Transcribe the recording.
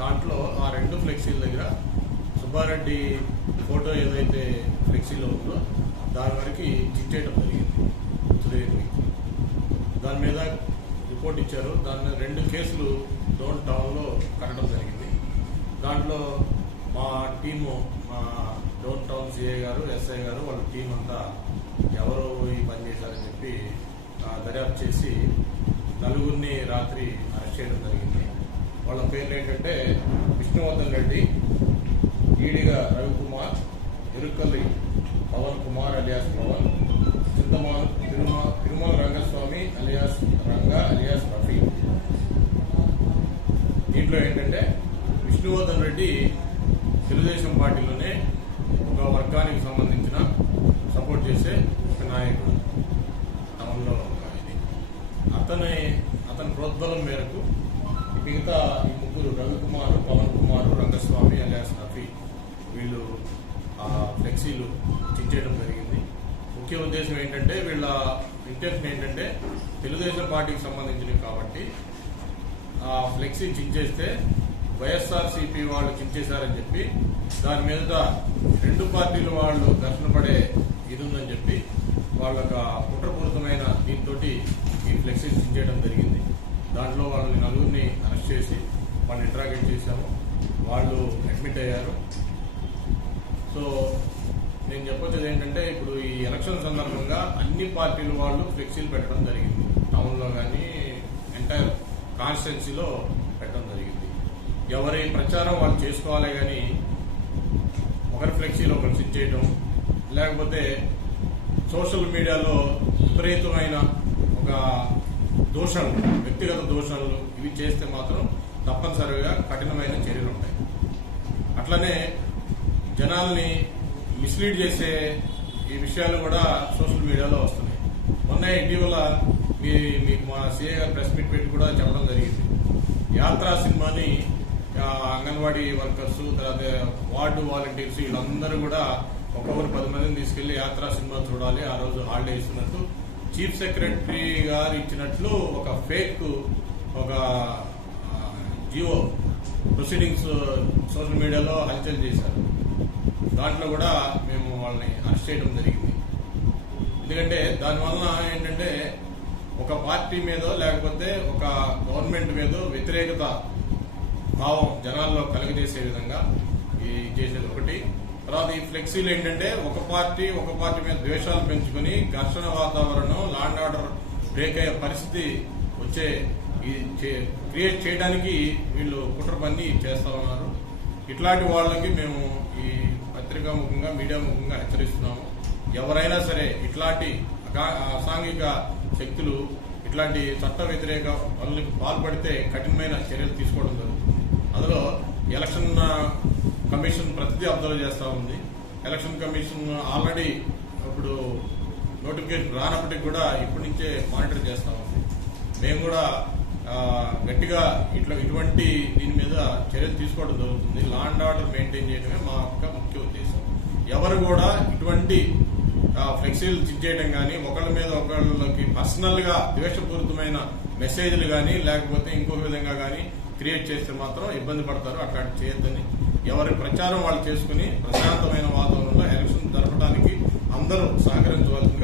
దాంట్లో ఆ రెండు ఫ్లెక్సీల దగ్గర సుబ్బారెడ్డి ఫోటో ఏదైతే ఫ్లెక్సీలో ఉందో దాని వరకు చిచ్చేయడం జరిగింది. దాని మీద రిపోర్ట్ ఇచ్చారు. దాని మీద రెండు కేసులు డోన్ టౌన్లో కట్టడం జరిగింది. దాంట్లో మా టీము మా Dhone town CI garu SI garu వాళ్ళ టీం అంతా ఎవరు ఈ పని చేశారని చెప్పి దర్యాప్తు చేసి నలుగురిని రాత్రి అరెస్ట్ చేయడం జరిగింది. వాళ్ళ పేర్లు ఏంటంటే Vishnuvardhan Reddy Ediga Ravikumar Erukalli Pawan Kumar alias Pawan Chintaman Tirumala Tirumala Rangaswamy alias Ranga alias Rafi. దీంట్లో ఏంటంటే విష్ణువర్ధన్ రెడ్డి తెలుగుదేశం పార్టీలోనే ఒక వర్గానికి సంబంధించిన సపోర్ట్ చేసే ఒక నాయకుడు టౌన్లో ఒక ఇది అతని అతని ప్రోద్బలం మేరకు మిగతా ఈ ముగ్గురు రవికుమార్ పవన్ కుమార్ రంగస్వామి అలియాస్ నఫీ వీళ్ళు ఆ ఫ్లెక్సీలు చించేయడం జరిగింది. ముఖ్య ఉద్దేశం ఏంటంటే వీళ్ళ ఇంటెన్షన్ ఏంటంటే తెలుగుదేశం పార్టీకి సంబంధించినవి కాబట్టి ఆ ఫ్లెక్సీ చించేస్తే చేస్తే సిపి వాళ్ళు చించేశారని చెప్పి దాని మీద రెండు పార్టీలు వాళ్ళు ఘర్షణ పడే ఇది ఉందని చెప్పి వాళ్ళ ఒక కుట్రపూరితమైన దీంతో ఈ ఫ్లెక్సీ చించేయడం జరిగింది. దాంట్లో వాళ్ళని నలుగురిని అరెస్ట్ చేసి వాళ్ళని ఇంట్రాగేట్ చేశాము. వాళ్ళు అడ్మిట్ అయ్యారు. సో నేను చెప్పొచ్చేది ఏంటంటే ఇప్పుడు ఈ ఎలక్షన్ సందర్భంగా అన్ని పార్టీల వాళ్ళు ఫ్లెక్సీలు పెట్టడం జరిగింది. టౌన్లో కానీ ఎంటైర్ కాన్స్టిట్యున్సీలో పెట్టడం జరిగింది. ఎవరి ప్రచారం వాళ్ళు చేసుకోవాలి కానీ ఒకరి ఫ్లెక్సీలో ఒకరు సిట్ చేయడం లేకపోతే సోషల్ మీడియాలో విపరీతమైన ఒక దూషణలు వ్యక్తిగత దూషణలు ఇవి చేస్తే మాత్రం తప్పనిసరిగా కఠినమైన చర్యలు ఉంటాయి. అట్లనే జనాల్ని మిస్లీడ్ చేసే ఈ విషయాలు కూడా సోషల్ మీడియాలో వస్తున్నాయి. మొన్న ఇటీవల మీ మీకు మా సీఏ గారు ప్రెస్ మీట్ పెట్టి కూడా చెప్పడం జరిగింది. యాత్రా సినిమాని అంగన్వాడీ వర్కర్స్ తర్వాత వార్డు వాలంటీర్స్ వీళ్ళందరూ కూడా ఒక్కొక్కరు పది మందిని తీసుకెళ్ళి యాత్రా సినిమా చూడాలి ఆ రోజు హాలిడే ఇస్తున్నట్టు. చీఫ్ సెక్రటరీ గారు ఇచ్చినట్లు ఒక ఫేక్ ఒక ప్రొసీడింగ్స్ సోషల్ మీడియాలో హల్చల్ చేశారు. దాంట్లో కూడా మేము వాళ్ళని అరెస్ట్ చేయడం జరిగింది. ఎందుకంటే దానివల్ల ఏంటంటే ఒక పార్టీ మీదో లేకపోతే ఒక గవర్నమెంట్ మీదో వ్యతిరేకత భావం జనాల్లో కలుగజేసే విధంగా ఈ చేసేది ఒకటి. తర్వాత ఈ ఫ్లెక్సీలు ఏంటంటే ఒక పార్టీ ఒక పార్టీ మీద ద్వేషాలు పెంచుకుని ఘర్షణ వాతావరణం లాండ్ ఆర్డర్ బ్రేక్ అయ్యే పరిస్థితి వచ్చే క్రియేట్ చేయడానికి వీళ్ళు కుట్ర పని చేస్తా ఉన్నారు. ఇట్లాంటి వాళ్ళకి మేము ఈ పత్రికా ముఖంగా మీడియా ముఖంగా హెచ్చరిస్తున్నాము. ఎవరైనా సరే ఇట్లాంటి అసాంఘిక శక్తులు ఇట్లాంటి చట్ట వ్యతిరేక పనులకు పాల్పడితే కఠినమైన చర్యలు తీసుకోవడం జరుగుతుంది. అందులో ఎలక్షన్ కమిషన్ ప్రతిదీ అబ్జర్వ్ చేస్తూ ఉంది. ఎలక్షన్ కమిషన్ ఆల్రెడీ ఇప్పుడు నోటిఫికేషన్ రానప్పటికి కూడా ఇప్పటి నుంచే మానిటర్ చేస్తూ ఉంది. మేము కూడా గట్టిగా ఇట్లా ఇటువంటి దీని మీద చర్యలు తీసుకోవడం జరుగుతుంది. లా అండ్ ఆర్డర్ మెయింటైన్ చేయడమే మా యొక్క ముఖ్య ఉద్దేశం. ఎవరు కూడా ఇటువంటి ఫ్లెక్సీలు ఫ్లెక్సీలు చేయడం కానీ ఒకళ్ళ మీద ఒకళ్ళకి పర్సనల్గా ద్వేషపూరితమైన మెసేజ్లు కానీ లేకపోతే ఇంకో విధంగా కానీ క్రియేట్ చేస్తే మాత్రం ఇబ్బంది పడతారు. అట్లాంటి చేయొద్దని ఎవరి ప్రచారం వాళ్ళు చేసుకుని ప్రశాంతమైన వాతావరణంలో ఎలక్షన్ జరపడానికి అందరూ సహకరించవలసింది